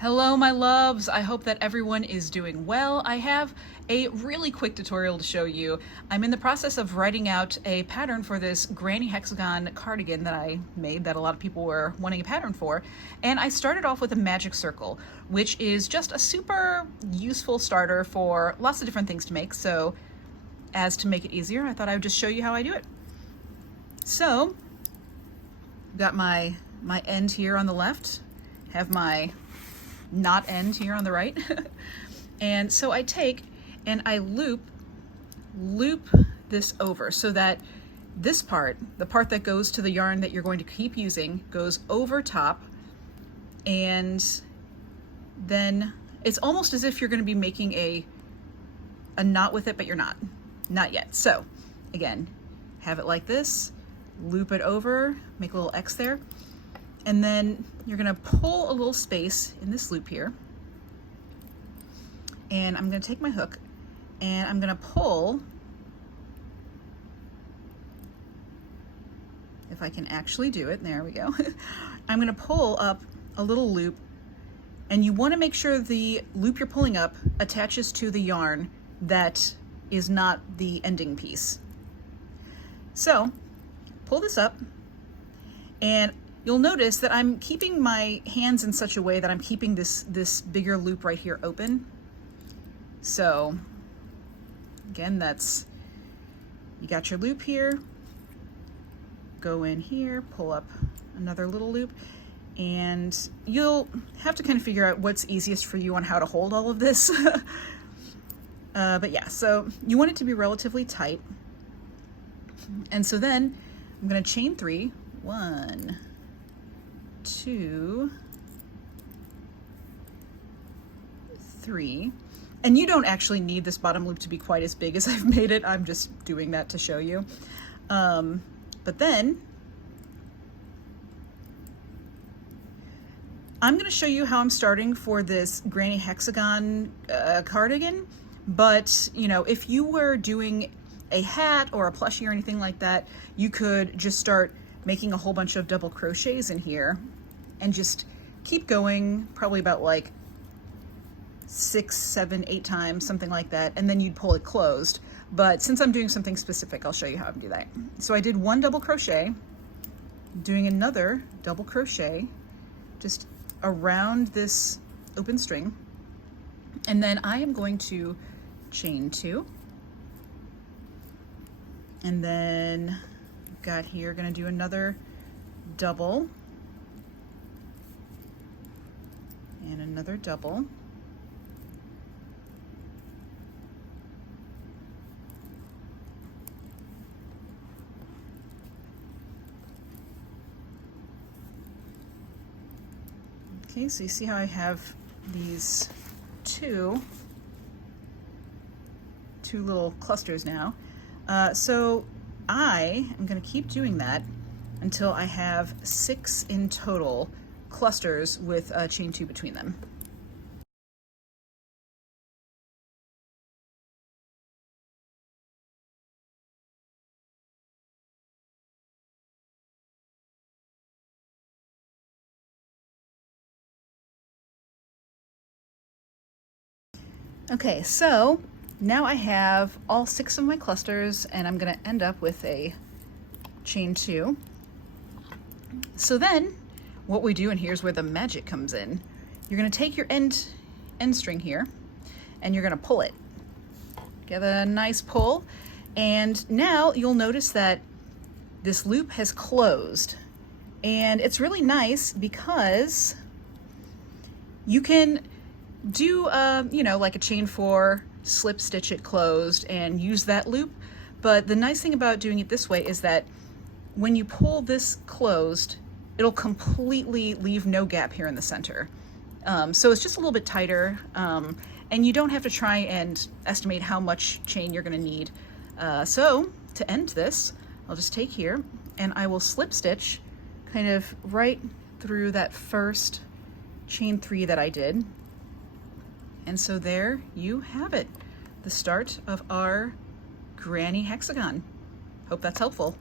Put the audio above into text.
Hello, my loves. I hope that everyone is doing well. I have a really quick tutorial to show you. I'm in the process of writing out a pattern for this granny hexagon cardigan that I made that a lot of people were wanting a pattern for. And I started off with a magic circle, which is just a super useful starter for lots of different things to make. So as to make it easier, I thought I would just show you how I do it. So I've got my end here on the left, have my knot end here on the right. And so I take and I loop this over so that this part, the part that goes to the yarn that you're going to keep using, goes over top, and then it's almost as if you're going to be making a knot with it, but you're not yet. So again, have it like this, loop it over, make a little X there, and then you're gonna pull a little space in this loop here. And I'm gonna take my hook and I'm gonna pull, if I can actually do it, there we go. I'm gonna pull up a little loop, and you wanna make sure the loop you're pulling up attaches to the yarn that is not the ending piece. So pull this up, and you'll notice that I'm keeping my hands in such a way that I'm keeping this bigger loop right here open. So again, you got your loop here, go in here, pull up another little loop, and you'll have to kind of figure out what's easiest for you on how to hold all of this. But yeah, so you want it to be relatively tight. And so then I'm gonna chain 3, 1, 2, 3, and you don't actually need this bottom loop to be quite as big as I've made it. I'm just doing that to show you. But then I'm going to show you how I'm starting for this granny hexagon cardigan. But you know, if you were doing a hat or a plushie or anything like that, you could just start making a whole bunch of double crochets in here and just keep going, probably about like 6, 7, 8 times, something like that, and then you'd pull it closed. But since I'm doing something specific, I'll show you how to do that. So I did 1 double crochet, doing another double crochet just around this open string, and then I am going to chain 2, and then got here, gonna do another double and another double, okay. So you see how I have these two little clusters now. So I am going to keep doing that until I have 6 in total clusters with chain 2 between them. Okay, so now I have all 6 of my clusters, and I'm going to end up with a chain 2. So then what we do, and here's where the magic comes in, you're going to take your end string here and you're going to pull it. Give a nice pull, and now you'll notice that this loop has closed, and it's really nice because you can do you know, like a chain 4, slip stitch it closed and use that loop. But the nice thing about doing it this way is that when you pull this closed, it'll completely leave no gap here in the center. So it's just a little bit tighter, and you don't have to try and estimate how much chain you're going to need. So to end this, I'll just take here and I will slip stitch kind of right through that first chain 3 that I did. And so there you have it, the start of our granny hexagon. Hope that's helpful.